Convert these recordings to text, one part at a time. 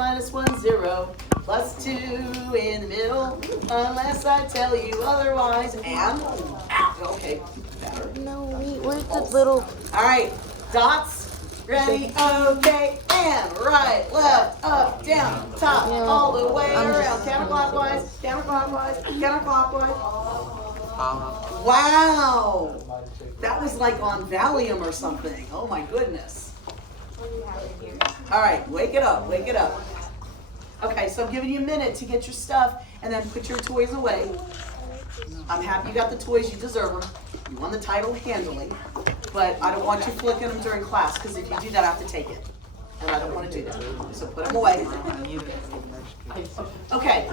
minus 1, 0. Plus 2 in the middle, unless I tell you otherwise. And, okay, better. No, wait, where's the little... All right, dots. Ready, okay, and right, left, up, down, top, all the way around. Counterclockwise, counterclockwise, counterclockwise. Wow, that was like on Valium or something. Oh my goodness. All right, wake it up, wake it up. Okay, so I'm giving you a minute to get your stuff and then put your toys away. I'm happy you got the toys, you deserve them. You won the title handily, but I don't want you flicking them during class, because if you do that, I have to take it. And I don't want to do that. So put them away. Okay.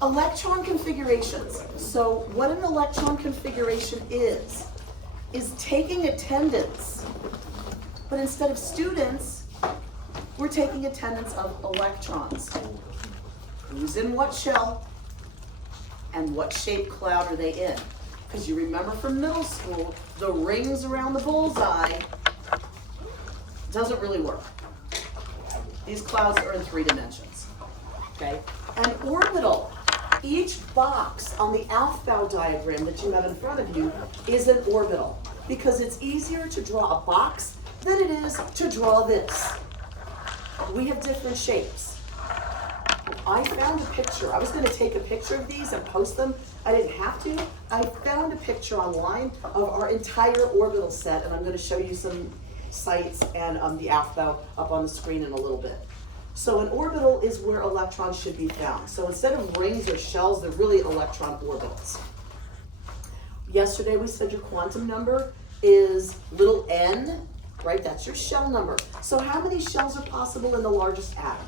Electron configurations. So what an electron configuration is taking attendance, but instead of students, we're taking attendance of electrons. Who's in what shell, and what shaped cloud are they in? Because you remember from middle school, the rings around the bullseye doesn't really work. These clouds are in 3 dimensions, okay? An orbital, each box on the Aufbau diagram that you have in front of you is an orbital, because it's easier to draw a box than it is to draw this. We have different shapes. I found a picture. I was going to take a picture of these and post them. I didn't have to. I found a picture online of our entire orbital set, and I'm going to show you some sites and the Aufbau up on the screen in a little bit. So an orbital is where electrons should be found. So instead of rings or shells, they're really electron orbitals. Yesterday we said your quantum number is little n, right? That's your shell number. So how many shells are possible in the largest atom?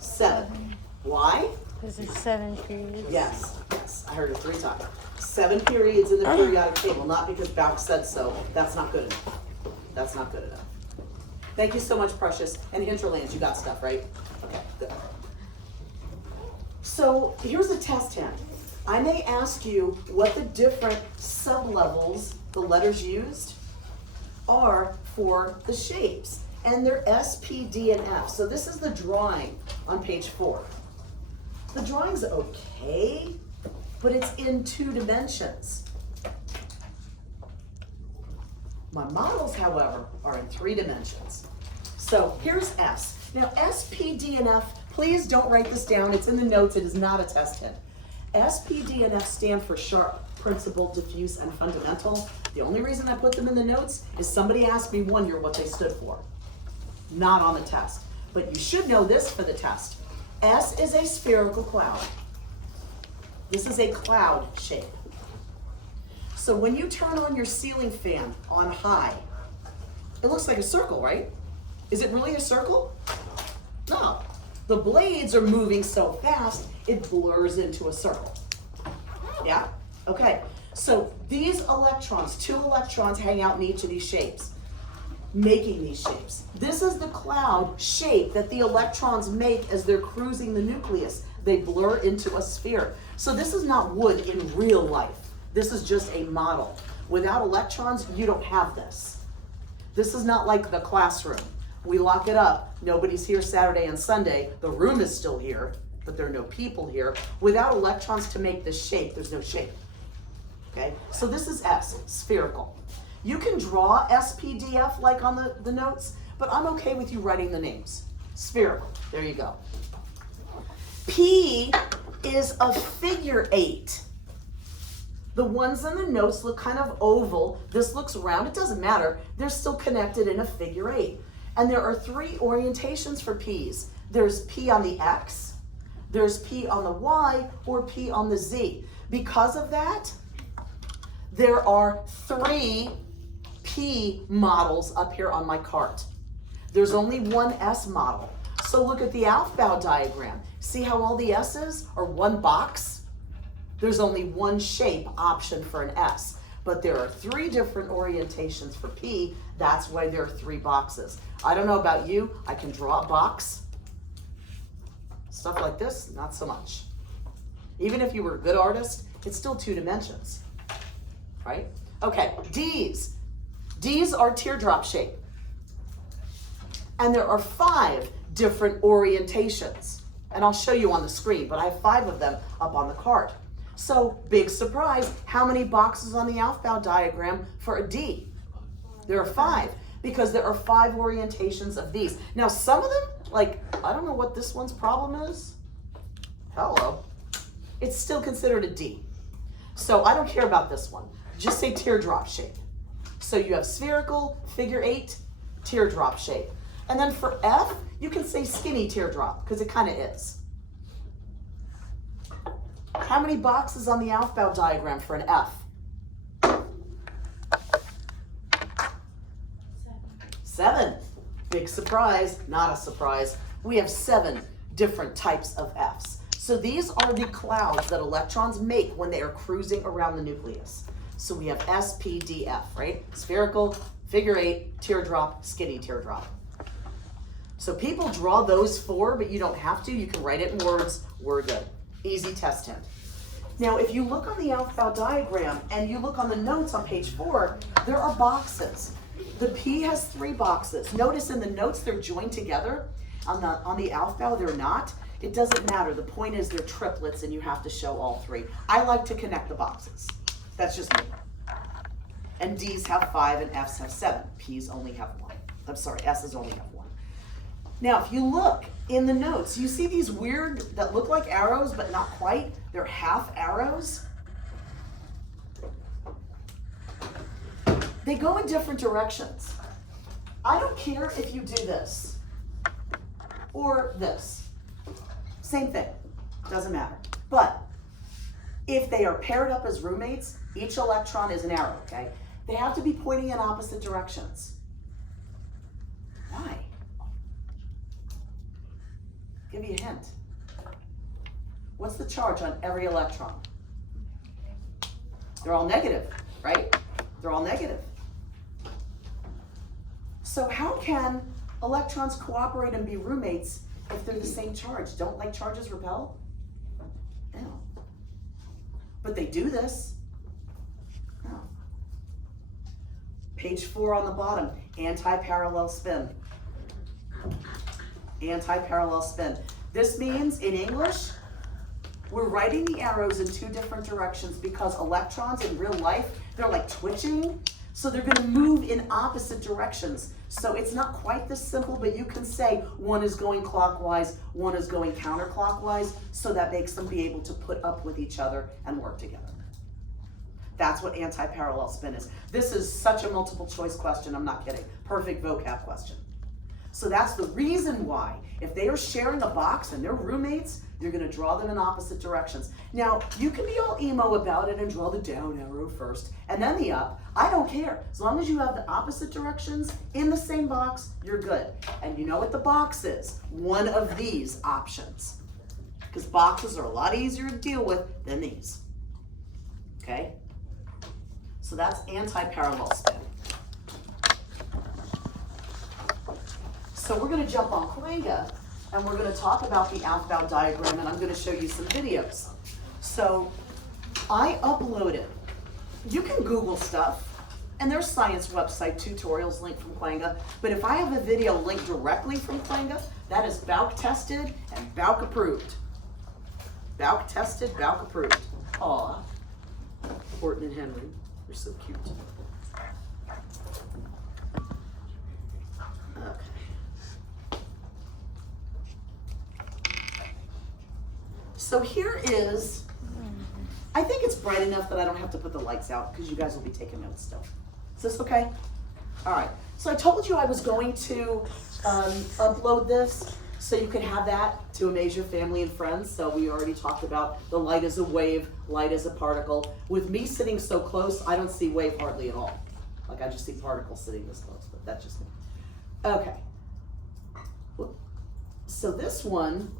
7. Why? Because there's 7 periods. Yes, yes, I heard it 3 times. 7 periods in the periodic table, not because Bach said so. That's not good enough. That's not good enough. Thank you so much, Precious. And Hinterlands, you got stuff, right? Okay, good. So here's a test hint. I may ask you what the different sublevels, the letters used, are for the shapes. And they're S, P, D, and F. So this is the drawing on page 4. The drawing's okay, but it's in 2 dimensions. My models, however, are in 3 dimensions. So here's S. Now S, P, D, and F, please don't write this down. It's in the notes. It is not a test hint. S, P, D, and F stand for sharp, principal, diffuse, and fundamental. The only reason I put them in the notes is somebody asked me one year what they stood for. Not on the test. But you should know this for the test. S is a spherical cloud. This is a cloud shape. So when you turn on your ceiling fan on high, it looks like a circle, right? Is it really a circle? No. The blades are moving so fast, it blurs into a circle. Yeah? Okay. So these electrons, 2 electrons hang out in each of these shapes, making these shapes. This is the cloud shape that the electrons make as they're cruising the nucleus. They blur into a sphere. So this is not wood in real life. This is just a model. Without electrons, you don't have this. This is not like the classroom. We lock it up. Nobody's here Saturday and Sunday. The room is still here, but there are no people here. Without electrons to make this shape, there's no shape. Okay? So this is S, spherical. You can draw SPDF like on the notes, but I'm okay with you writing the names. Spherical. There you go. P is a figure 8. The ones in the notes look kind of oval. This looks round. It doesn't matter. They're still connected in a figure 8. And there are 3 orientations for P's. There's P on the X, there's P on the Y, or P on the Z. Because of that, there are 3 P models up here on my cart. There's only one S model. So look at the Aufbau diagram. See how all the S's are one box? There's only one shape option for an S, but there are 3 different orientations for P. That's why there are 3 boxes. I don't know about you, I can draw a box. Stuff like this, not so much. Even if you were a good artist, it's still 2 dimensions, right? Okay, D's. D's are teardrop shape. And there are 5 different orientations. And I'll show you on the screen, but I have 5 of them up on the card. So, big surprise, how many boxes on the Aufbau diagram for a D? There are 5, because there are 5 orientations of these. Now, some of them, like, I don't know what this one's problem is. Hello. It's still considered a D. So I don't care about this one. Just say teardrop shape. So you have spherical, figure 8, teardrop shape. And then for F, you can say skinny teardrop, because it kind of is. How many boxes on the Aufbau diagram for an F? 7. Big surprise, not a surprise. We have 7 different types of Fs. So these are the clouds that electrons make when they are cruising around the nucleus. So we have S, P, D, F, right? Spherical, figure 8, teardrop, skinny teardrop. So people draw those 4, but you don't have to. You can write it in words. We're good. Easy test hint. Now, if you look on the Aufbau diagram and you look on the notes on page 4, there are boxes. The P has 3 boxes. Notice in the notes they're joined together. On the Aufbau, they're not. It doesn't matter. The point is they're triplets and you have to show all 3. I like to connect the boxes. That's just me. And D's have 5 and F's have 7. P's only have 1. I'm sorry, S's only have 1. Now, if you look in the notes, you see these weird, that look like arrows, but not quite. They're half arrows. They go in different directions. I don't care if you do this or this. Same thing, doesn't matter. But if they are paired up as roommates, each electron is an arrow, okay? They have to be pointing in opposite directions. Why? Give you a hint. What's the charge on every electron? They're all negative, right? They're all negative. So how can electrons cooperate and be roommates if they're the same charge? Don't like charges repel? No. But they do this. No. Page 4 on the bottom, anti-parallel spin. Anti-parallel spin. This means, in English, we're writing the arrows in 2 different directions because electrons in real life, they're like twitching, so they're going to move in opposite directions. So it's not quite this simple, but you can say one is going clockwise, one is going counterclockwise, so that makes them be able to put up with each other and work together. That's what anti-parallel spin is. This is such a multiple choice question, I'm not kidding. Perfect vocab question. So that's the reason why, if they are sharing a box and they're roommates, you're gonna draw them in opposite directions. Now, you can be all emo about it and draw the down arrow first and then the up. I don't care. As long as you have the opposite directions in the same box, you're good. And you know what the box is? One of these options. Because boxes are a lot easier to deal with than these. Okay? So that's anti-parallel spin. So we're going to jump on Quanga and we're going to talk about the Aufbau diagram and I'm going to show you some videos. So I uploaded, you can Google stuff and there's science website tutorials linked from Quanga, but if I have a video linked directly from Quanga, that is Bauk tested and Bauk approved. Bauk tested, Bauk approved. Aw, Horton and Henry, you're so cute. So here is, I think it's bright enough that I don't have to put the lights out because you guys will be taking notes still. Is this okay? All right. So I told you I was going to upload this so you could have that to amaze your family and friends. So we already talked about the light is a wave, light is a particle. With me sitting so close, I don't see wave hardly at all. Like I just see particles sitting this close, but that's just me. Okay. So this one,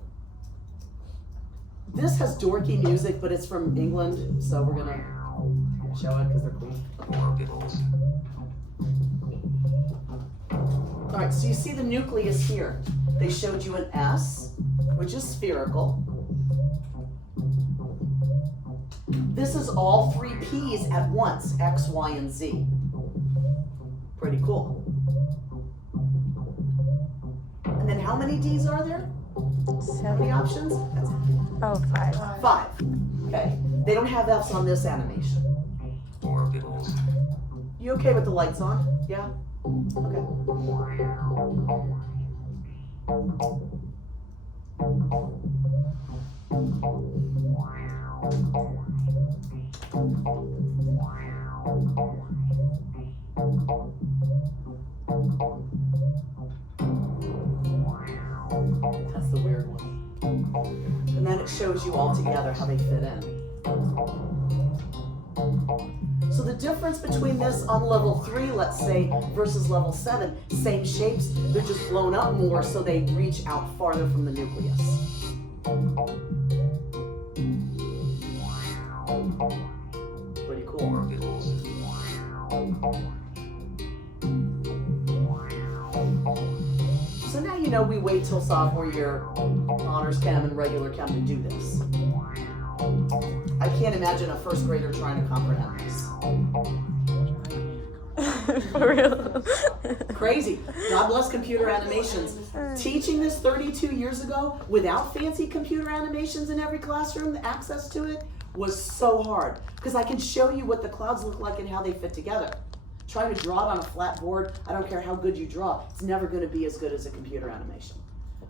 this has dorky music, but it's from England, so we're gonna show it because they're cool. All right, so you see the nucleus here. They showed you an S, which is spherical. This is all 3 P's at once, X, Y, and Z. Pretty cool. And then how many D's are there? How many 7. options? Oh, 5. 5. Okay. They don't have F's on this animation. You okay with the lights on? Yeah? Okay. That's the weird one. And then it shows you all together how they fit in. So the difference between this on level 3, let's say, versus level 7, same shapes, they're just blown up more so they reach out farther from the nucleus. Pretty cool. So now you know we wait till sophomore year, honors chem and regular chem to do this. I can't imagine a first grader trying to comprehend this. For real. Crazy. God bless computer animations. Teaching this 32 years ago without fancy computer animations in every classroom, access to it, was so hard. Because I can show you what the clouds look like and how they fit together. Trying to draw it on a flat board, I don't care how good you draw, it's never going to be as good as a computer animation.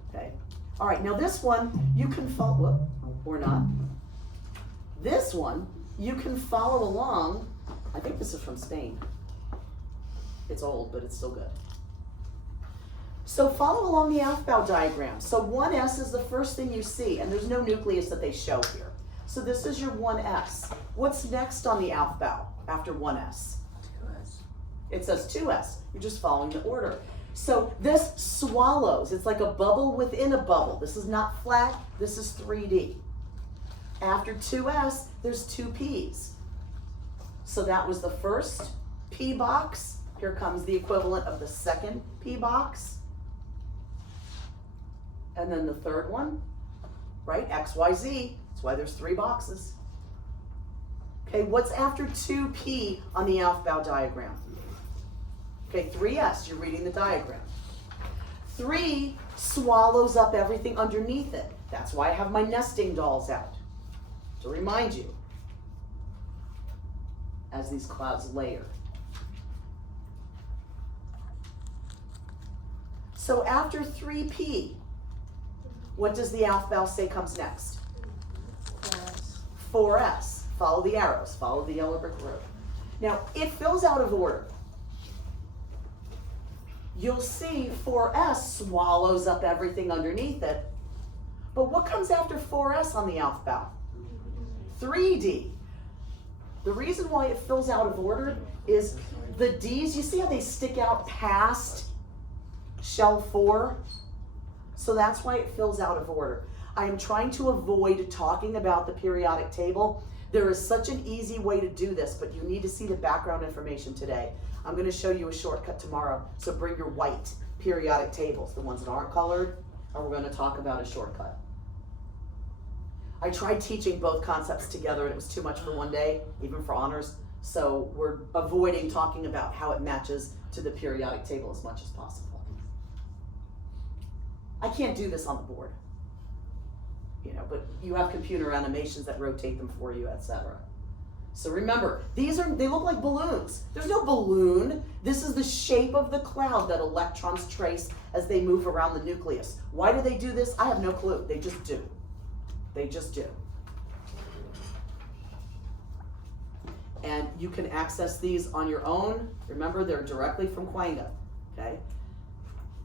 Okay? All right, now this one, you can follow, or not. This one, you can follow along. I think this is from Spain. It's old, but it's still good. So follow along the Aufbau diagram. So 1s is the first thing you see, and there's no nucleus that they show here. So this is your 1s. What's next on the Aufbau after 1s? 2s. It says 2s. You're just following the order. So this swallows. It's like a bubble within a bubble. This is not flat. This is 3D. After 2s, there's 2 p's. So that was the first p box. Here comes the equivalent of the second p box. And then the third one, right? X, Y, Z. That's why there's 3 boxes. Okay, what's after 2p on the Aufbau diagram? Okay, 3s, you're reading the diagram. 3 swallows up everything underneath it. That's why I have my nesting dolls out, to remind you, as these clouds layer. So after 3p, what does the Aufbau say comes next? 4s. Follow the arrows, follow the yellow brick road. Now, it fills out of order. You'll see 4s swallows up everything underneath it. But what comes after 4s on the Aufbau? 3d. The reason why it fills out of order is the D's, you see how they stick out past shell 4? So that's why it fills out of order. I am trying to avoid talking about the periodic table. There is such an easy way to do this, but you need to see the background information today. I'm going to show you a shortcut tomorrow, so bring your white periodic tables, the ones that aren't colored, and we're going to talk about a shortcut. I tried teaching both concepts together, and it was too much for one day, even for honors, so we're avoiding talking about how it matches to the periodic table as much as possible. I can't do this on the board, but you have computer animations that rotate them for you, etc. So remember, they look like balloons. There's no balloon. This is the shape of the cloud that electrons trace as they move around the nucleus. Why do they do this? I have no clue. They just do. They just do. And you can access these on your own. Remember, they're directly from Quanga, okay?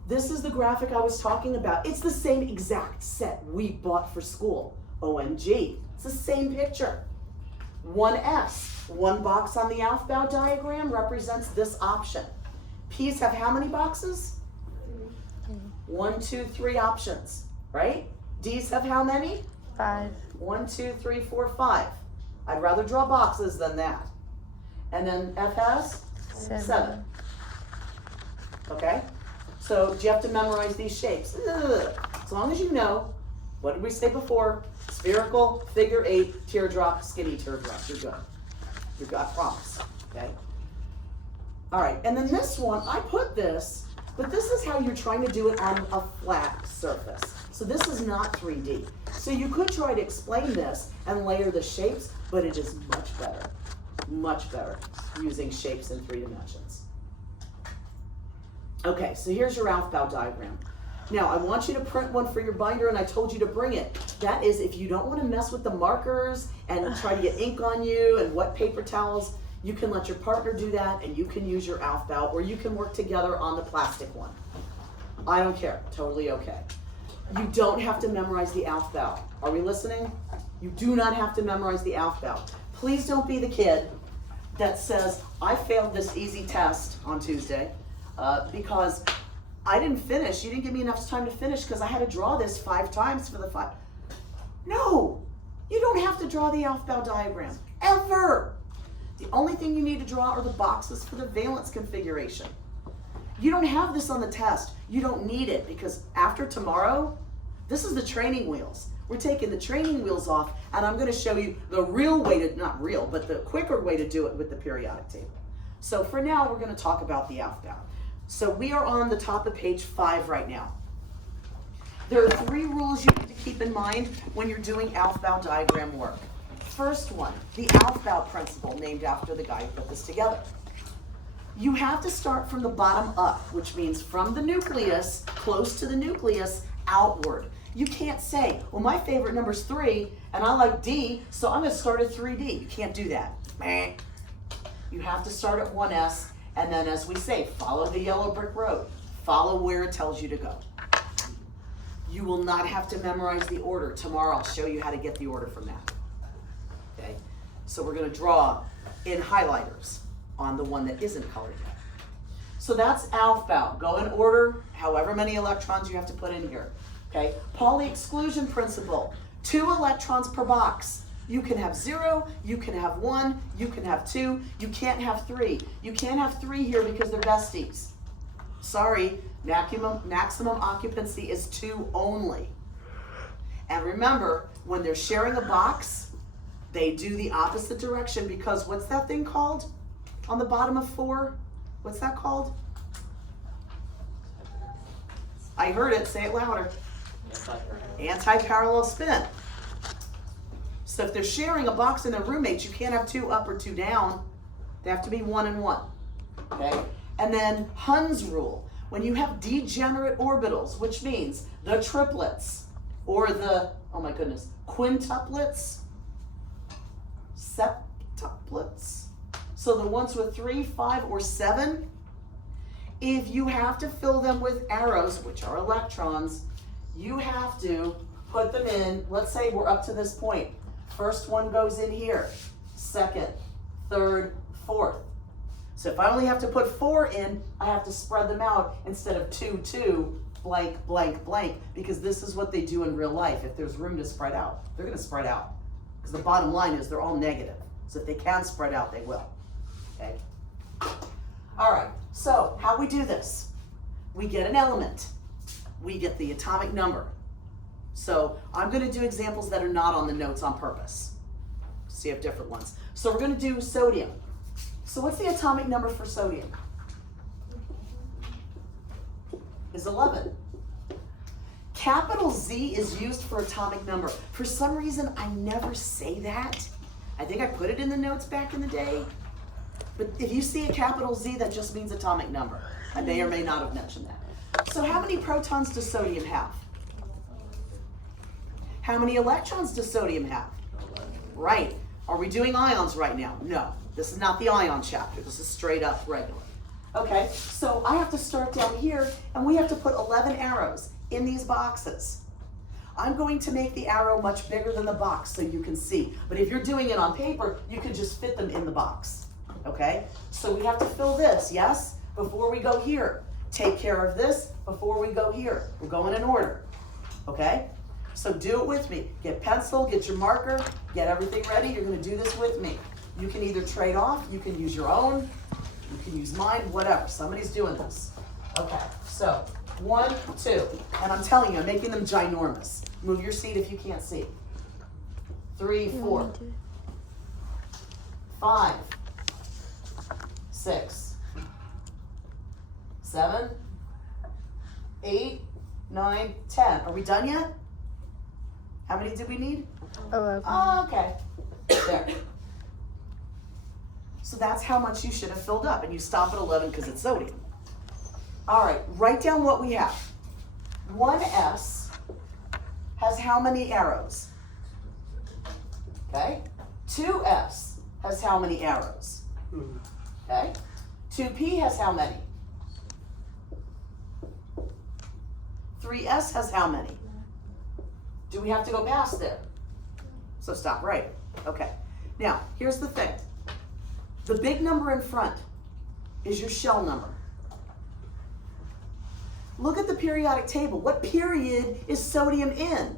This is the graphic I was talking about. It's the same exact set we bought for school. OMG. It's the same picture. 1s, 1 box on the Aufbau diagram represents this option. P's have how many boxes? 1, 2, 3 options, right? D's have how many? 5. 1, 2, 3, 4, 5. I'd rather draw boxes than that. And then F has? 7. Okay? So do you have to memorize these shapes? Ugh. As long as you know, what did we say before? Spherical, figure 8, teardrop, skinny teardrop. You're good. You're good, I promise. Okay? All right, and then this one, I put this But this is how you're trying to do it on a flat surface. So this is not 3D. So you could try to explain this and layer the shapes, but it is much better using shapes in 3 dimensions. Okay, so here's your Aufbau diagram. Now, I want you to print one for your binder, and I told you to bring it. That is, if you don't want to mess with the markers and try to get ink on you and wet paper towels, you can let your partner do that, and you can use your Aufbau, or you can work together on the plastic one. I don't care, totally okay. You don't have to memorize the Aufbau. Are we listening? You do not have to memorize the Aufbau. Please don't be the kid that says, I failed this easy test on Tuesday because I didn't finish. You didn't give me enough time to finish because I had to draw this 5 times for the 5. No, you don't have to draw the Aufbau diagram, ever. The only thing you need to draw are the boxes for the valence configuration. You don't have this on the test. You don't need it because after tomorrow, this is the training wheels. We're taking the training wheels off, and I'm going to show you the real way to, not real, but the quicker way to do it with the periodic table. So for now, we're going to talk about the Aufbau. So we are on the top of page 5 right now. There are 3 rules you need to keep in mind when you're doing Aufbau diagram work. First one, the Aufbau principle, named after the guy who put this together. You have to start from the bottom up, which means from the nucleus, close to the nucleus, outward. You can't say, well, my favorite number is 3, and I like D, so I'm going to start at 3D. You can't do that. You have to start at 1S, and then, as we say, follow the yellow brick road. Follow where it tells you to go. You will not have to memorize the order. Tomorrow, I'll show you how to get the order from that. Okay? So we're going to draw in highlighters on the one that isn't colored yet. So that's Aufbau. Go in order, however many electrons you have to put in here. Okay? Pauli exclusion principle. 2 electrons per box. You can have 0, you can have 1, you can have 2, you can't have 3. You can't have 3 here because they're besties. Sorry, maximum occupancy is 2 only. And remember, when they're sharing a box, they do the opposite direction because what's that thing called on the bottom of 4? What's that called? I heard it, say it louder. Anti-parallel spin. So if they're sharing a box and they're roommates, you can't have 2 up or 2 down. They have to be 1 and 1. Okay? And then Hund's rule. When you have degenerate orbitals, which means the triplets or the, oh my goodness, quintuplets, septuplets, so the ones with 3, 5, or 7, if you have to fill them with arrows, which are electrons, you have to put them in, let's say we're up to this point. First one goes in here, 2nd, 3rd, 4th. So if I only have to put 4 in, I have to spread them out instead of 2, 2, blank, blank, blank, because this is what they do in real life. If there's room to spread out, they're going to spread out. Because the bottom line is they're all negative. So if they can spread out, they will. Okay? All right, so how we do this? We get an element. We get the atomic number. So I'm going to do examples that are not on the notes on purpose. So you have different ones. So we're going to do sodium. So what's the atomic number for sodium? Is 11. Capital Z is used for atomic number. For some reason, I never say that. I think I put it in the notes back in the day. But if you see a capital Z, that just means atomic number. I may or may not have mentioned that. So how many protons does sodium have? How many electrons does sodium have? Right. Are we doing ions right now? No. This is not the ion chapter. This is straight up regular. Okay, so I have to start down here, and we have to put 11 arrows in these boxes. I'm going to make the arrow much bigger than the box so you can see. But if you're doing it on paper, you can just fit them in the box. Okay, so we have to fill this, yes? Before we go here. Take care of this before we go here. We're going in order. Okay? So do it with me. Get pencil, get your marker, get everything ready. You're going to do this with me. You can either trade off, you can use your own, you can use mine, whatever. Somebody's doing this. Okay, so 1, 2. And I'm telling you, I'm making them ginormous. Move your seat if you can't see. 3, 4. 5, 6, 7, 8, 9, 10. Are we done yet? How many did we need? 11. Oh, okay. There. So that's how much you should have filled up, and you stop at 11 because it's sodium. All right, write down what we have. 1s has how many arrows? Okay. 2s has how many arrows? Okay. 2p has how many? 3s has how many? Do we have to go past there? So stop right. Okay. Now, here's the thing. The big number in front is your shell number. Look at the periodic table. What period is sodium in?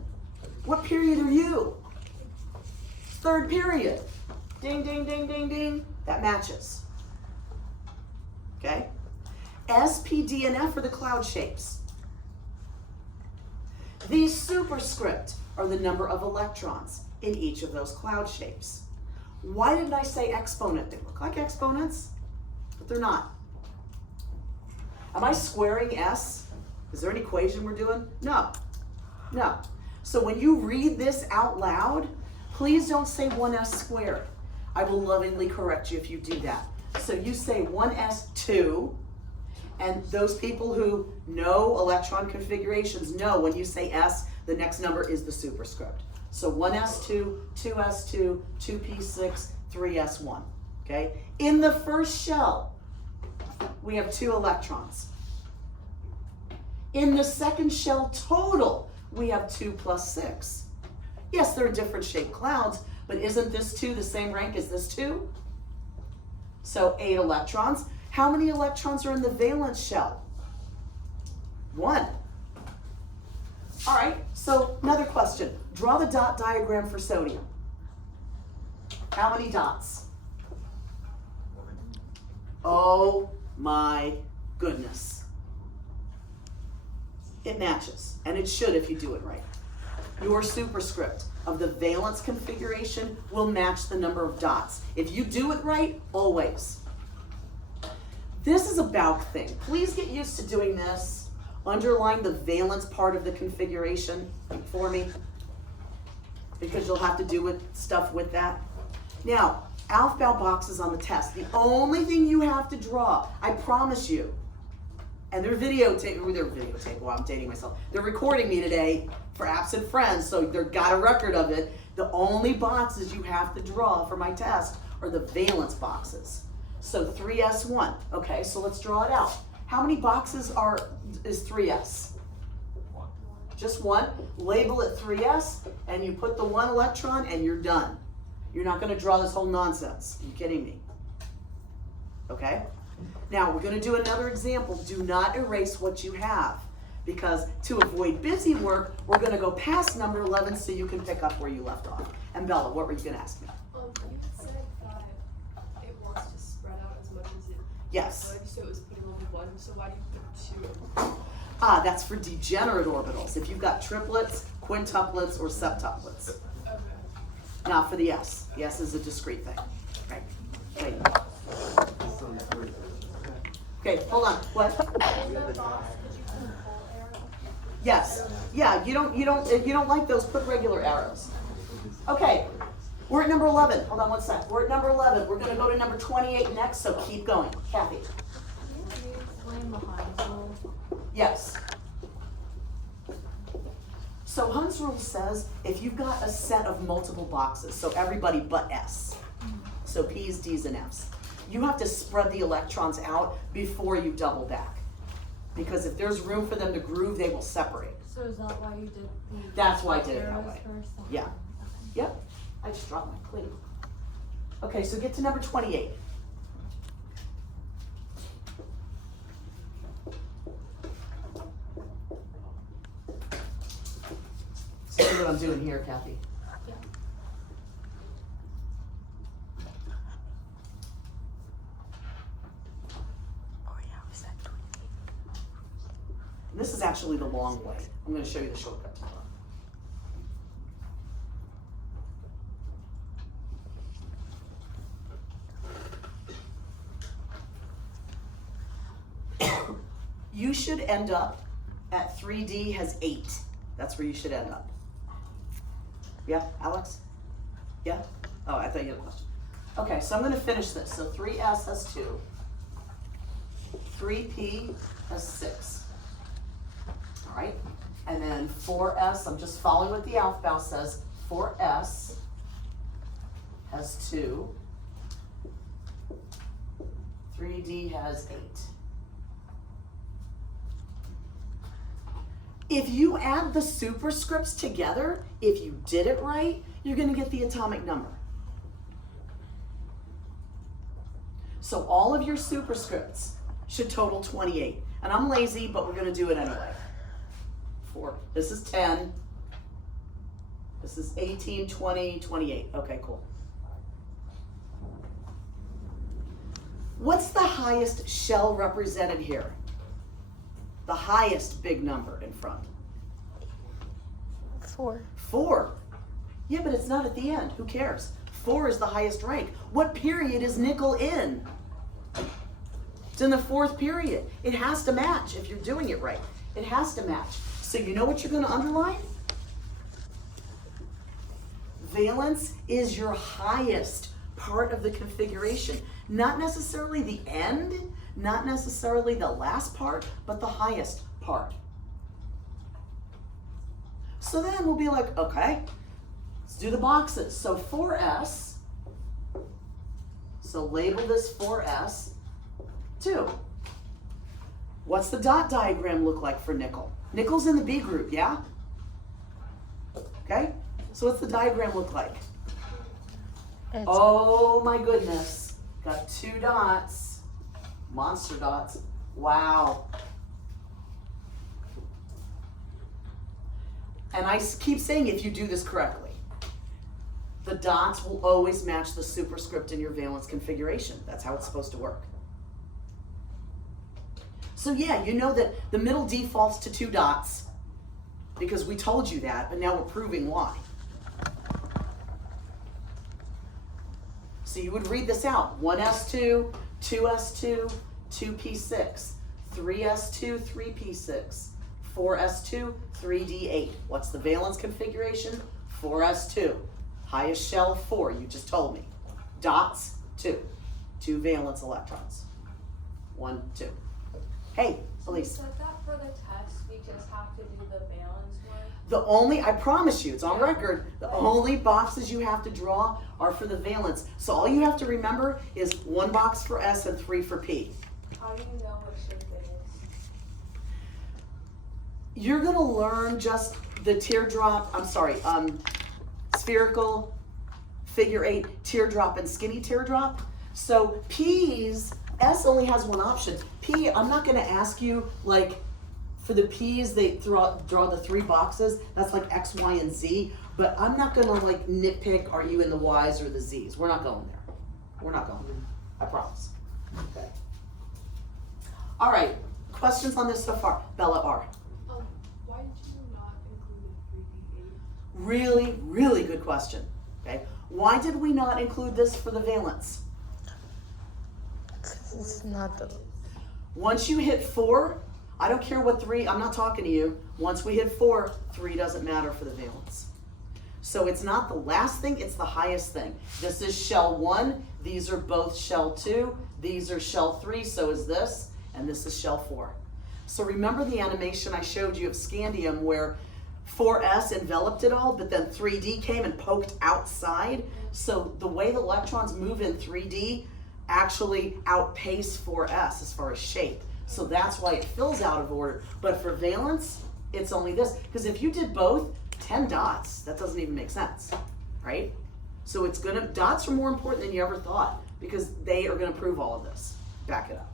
What period are you? Third period. Ding, ding, ding, ding, ding. That matches. Okay? S, P, D, and F are the cloud shapes. These superscript are the number of electrons in each of those cloud shapes. Why didn't I say exponent? They look like exponents, but they're not. Am I squaring S? Is there an equation we're doing? No. No. So when you read this out loud, please don't say 1s squared. I will lovingly correct you if you do that. So you say 1s2, and those people who know electron configurations know when you say S, the next number is the superscript. So 1s2, 2s2, 2p6, 3s1, okay? In the first shell, we have 2 electrons. In the second shell total, we have 2 plus 6. Yes, they're different shaped clouds, but isn't this 2 the same rank as this 2? So 8 electrons. How many electrons are in the valence shell? 1. All right, so another question. Draw the dot diagram for sodium. How many dots? Oh my goodness. It matches, and it should if you do it right. Your superscript of the valence configuration will match the number of dots. If you do it right, always. This is a Bauk thing. Please get used to doing this. Underline the valence part of the configuration for me, because you'll have to do stuff with that. Now, Aufbau boxes on the test. The only thing you have to draw, I promise you, and they're videotape, well, I'm dating myself. They're recording me today for absent friends, so they've got a record of it. The only boxes you have to draw for my test are the valence boxes. So 3s1, okay, so let's draw it out. How many boxes is 3s? Just 1. Label it 3s, and you put the 1 electron, and you're done. You're not going to draw this whole nonsense. Are you kidding me? Okay? Now, we're going to do another example. Do not erase what you have, because to avoid busy work, we're going to go past number 11 so you can pick up where you left off. And Bella, what were you going to ask me? You said that it wants to spread out as much as it Yes. would, so it was putting only 1, so why do you put 2? That's for degenerate orbitals. If you've got triplets, quintuplets, or septuplets. Okay. Not for the S. The S is a discrete thing. Right? Wait. Okay, hold on. What? In the box, could you put a full arrow? Yes. Yeah, you don't like those, put regular arrows. Okay. We're at number 11. Hold on one sec. We're at number 11. We're going to go to number 28 next, so keep going. Kathy. Can you explain the Heinz rule? Yes. So Hund's rule says if you've got a set of multiple boxes, so everybody but S, so P's, D's, and F's, you have to spread the electrons out before you double back. Because if there's room for them to groove, they will separate. So is that why you did the That's why I did it that arrows way. first? Yeah. Yep. I just dropped my clean. Okay, so get to number 28. See what I'm doing here, Kathy? Yeah. Oh yeah, we said 28. And this is actually the long way. I'm going to show you the shortcut tomorrow. You should end up at 3D has 8. That's where you should end up. Yeah, Alex? Yeah? Oh, I thought you had a question. Okay, so I'm going to finish this. So 3S has 2. 3P has 6. All right? And then 4S, I'm just following what the alphabet says. 4S has 2. 3D has 8. If you add the superscripts together, if you did it right, you're going to get the atomic number. So all of your superscripts should total 28. And I'm lazy, but we're going to do it anyway. 4. This is 10. This is 18, 20, 28. Okay, cool. What's the highest shell represented here? The highest big number in front. 4. 4. Yeah, but it's not at the end. Who cares? 4 is the highest rank. What period is nickel in? It's in the 4th period. It has to match if you're doing it right. It has to match. So you know what you're going to underline? Valence is your highest part of the configuration. Not necessarily the end, not necessarily the last part, but the highest part. So then we'll be like, okay, let's do the boxes. So 4S, so label this 4S, 2. What's the dot diagram look like for nickel? Nickel's in the B group, yeah? Okay, so what's the diagram look like? It's Oh my goodness, got 2 dots, monster dots, wow. And I keep saying if you do this correctly, the dots will always match the superscript in your valence configuration. That's how it's supposed to work. So yeah, you know that the middle defaults to 2 dots because we told you that, but now we're proving why. So you would read this out. 1S2, 2S2, 2P6, 3S2, 3P6, 4S2, 3D8. What's the valence configuration? 4S2. Highest shell, 4, you just told me. Dots, 2. 2 valence electrons. 1, 2. Hey, Elise. So that for the test, we just have to do the valence one? The only, I promise you, it's on record, the only boxes you have to draw are for the valence. So all you have to remember is 1 box for S and 3 for P. How do you know what shape it is? You're gonna learn just the teardrop, spherical, figure 8, teardrop, and skinny teardrop. So P's, S only has 1 option. P, I'm not gonna ask you, like, for the P's, they draw the 3 boxes. That's like X, Y, and Z. But I'm not gonna like nitpick, are you in the Y's or the Z's? We're not going there. We're not going there. I promise. Okay. All right, questions on this so far? Bella R. Why did you not include 3D8? Really, really good question. Okay. Why did we not include this for the valence? It's not the. Once you hit 4, I don't care what 3, I'm not talking to you. Once we hit 4, 3 doesn't matter for the valence. So it's not the last thing, it's the highest thing. This is shell 1, these are both shell 2, these are shell 3, so is this, and this is shell 4. So remember the animation I showed you of scandium where 4S enveloped it all, but then 3D came and poked outside? So the way the electrons move in 3D actually outpace 4S as far as shape. So that's why it fills out of order. But for valence, it's only this. Because if you did both, 10 dots, that doesn't even make sense, right? So it's gonna, dots are more important than you ever thought because they are gonna prove all of this. Back it up.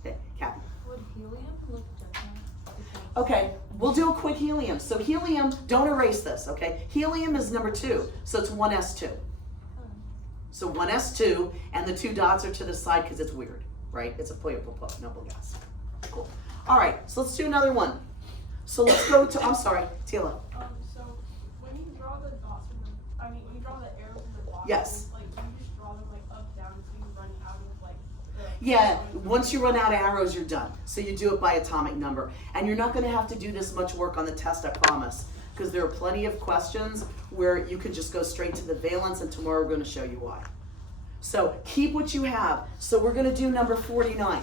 Okay, Kathy. Would helium look different? Okay, we'll do a quick helium. So helium, don't erase this, okay? Helium is number 2, so it's 1s2. So 1s2, and the 2 dots are to the side because it's weird, right? It's a noble gas. Cool. All right, so let's do another one. So let's go to, I'm sorry, Tila. So when you draw the dots from the, when you draw the arrows from the boxes, Yes. like you just draw them like up, down, so you run out of like Yeah, once you run out of arrows, you're done. So you do it by atomic number. And you're not gonna have to do this much work on the test, I promise. Because there are plenty of questions where you could just go straight to the valence, and tomorrow we're gonna show you why. So keep what you have. So we're gonna do number 49.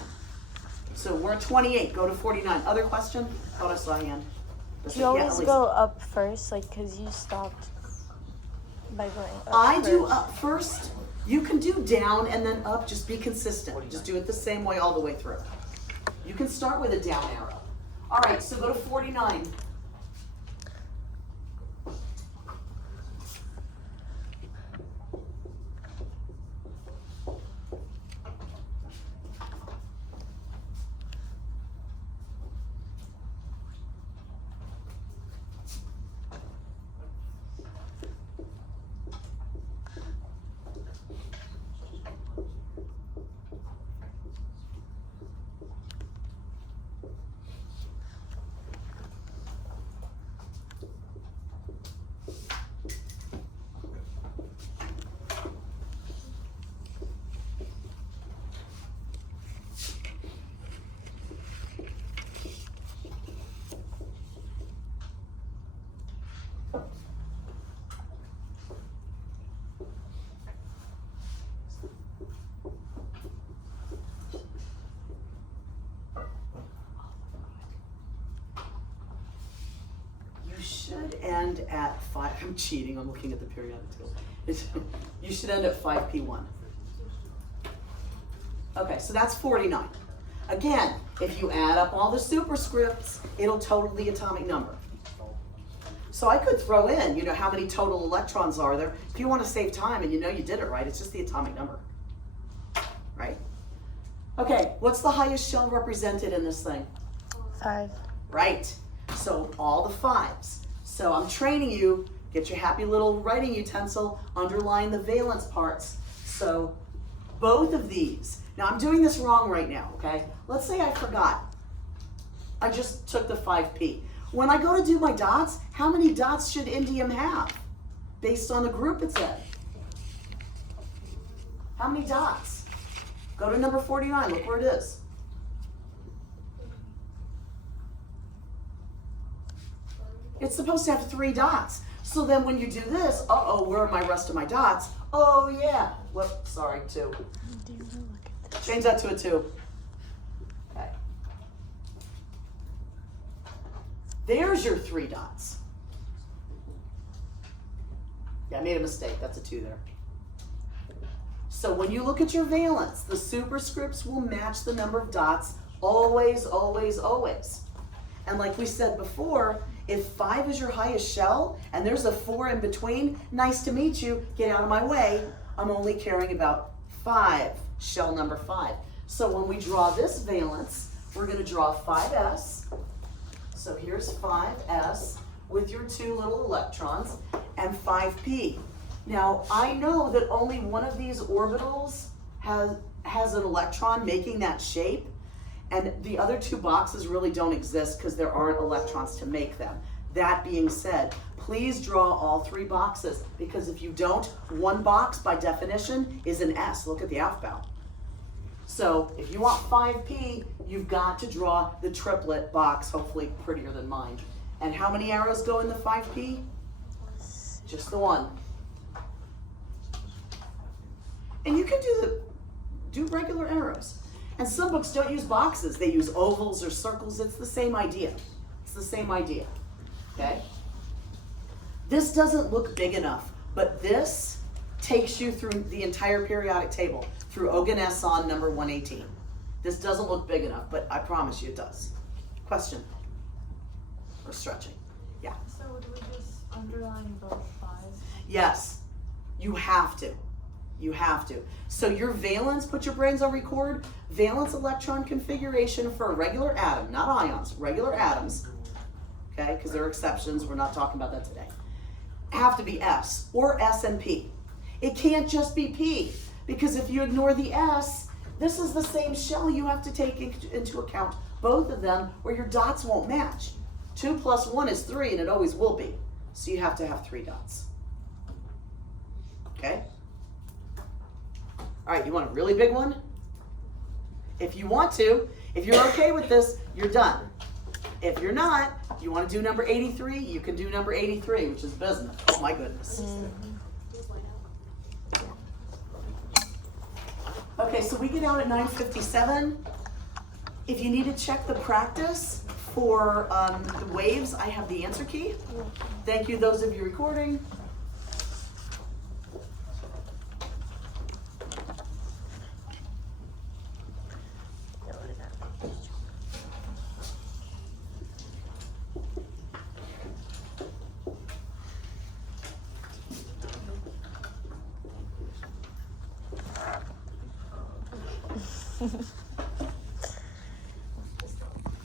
So we're at 28, go to 49. Other question? Thought I saw a hand. You always go up first, like, because you stopped by going up I first. do up first. You can do down and then up. Just be consistent. Just do it the same way all the way through. You can start with a down arrow. All right, so go to 49. You should end at 5. I'm cheating. I'm looking at the periodic table. You should end at 5p1. Okay, so that's 49. Again, if you add up all the superscripts, it'll total the atomic number. So I could throw in, how many total electrons are there. If you want to save time and you know you did it right, it's just the atomic number. Right? Okay, what's the highest shell represented in this thing? 5. Right. So all the 5s. So I'm training you, get your happy little writing utensil, underline the valence parts. So both of these. Now I'm doing this wrong right now, okay? Let's say I forgot. I just took the 5p. When I go to do my dots, how many dots should indium have based on the group it's in? How many dots? Go to number 49, look where it is. It's supposed to have 3 dots. So then when you do this, uh-oh, where are my rest of my dots? Oh yeah, whoops, sorry, 2. Change that to a 2. Okay. There's your 3 dots. Yeah, I made a mistake, that's a 2 there. So when you look at your valence, the superscripts will match the number of dots always, always, always. And like we said before, if 5 is your highest shell and there's a 4 in between, nice to meet you, get out of my way. I'm only caring about 5, shell number 5. So when we draw this valence, we're going to draw 5s. So here's 5s with your 2 little electrons and 5p. Now I know that only one of these orbitals has an electron making that shape. And the other 2 boxes really don't exist because there aren't electrons to make them. That being said, please draw all 3 boxes, because if you don't, one box by definition is an S. Look at the Aufbau. So if you want 5p, you've got to draw the triplet box, hopefully prettier than mine. And how many arrows go in the 5p? Just the 1. And you can do regular arrows. And some books don't use boxes. They use ovals or circles. It's the same idea. It's the same idea, okay? This doesn't look big enough, but this takes you through the entire periodic table, through Oganesson number 118. This doesn't look big enough, but I promise you it does. Question? Or stretching? Yeah. So would we just underline both 5s? Yes, you have to. You have to. So your valence, put your brains on record, valence electron configuration for a regular atom, not ions, regular atoms, okay, because there are exceptions, we're not talking about that today, have to be S, or S and P. It can't just be P, because if you ignore the S, this is the same shell. You have to take into account both of them, or your dots won't match. 2 plus 1 is 3, and it always will be. So you have to have 3 dots. Okay? All right, you want a really big one? If you want to, if you're okay with this, you're done. If you're not, you want to do number 83, you can do number 83, which is business. Oh my goodness. Okay, so we get out at 9:57. If you need to check the practice for the waves, I have the answer key. Thank you, those of you recording.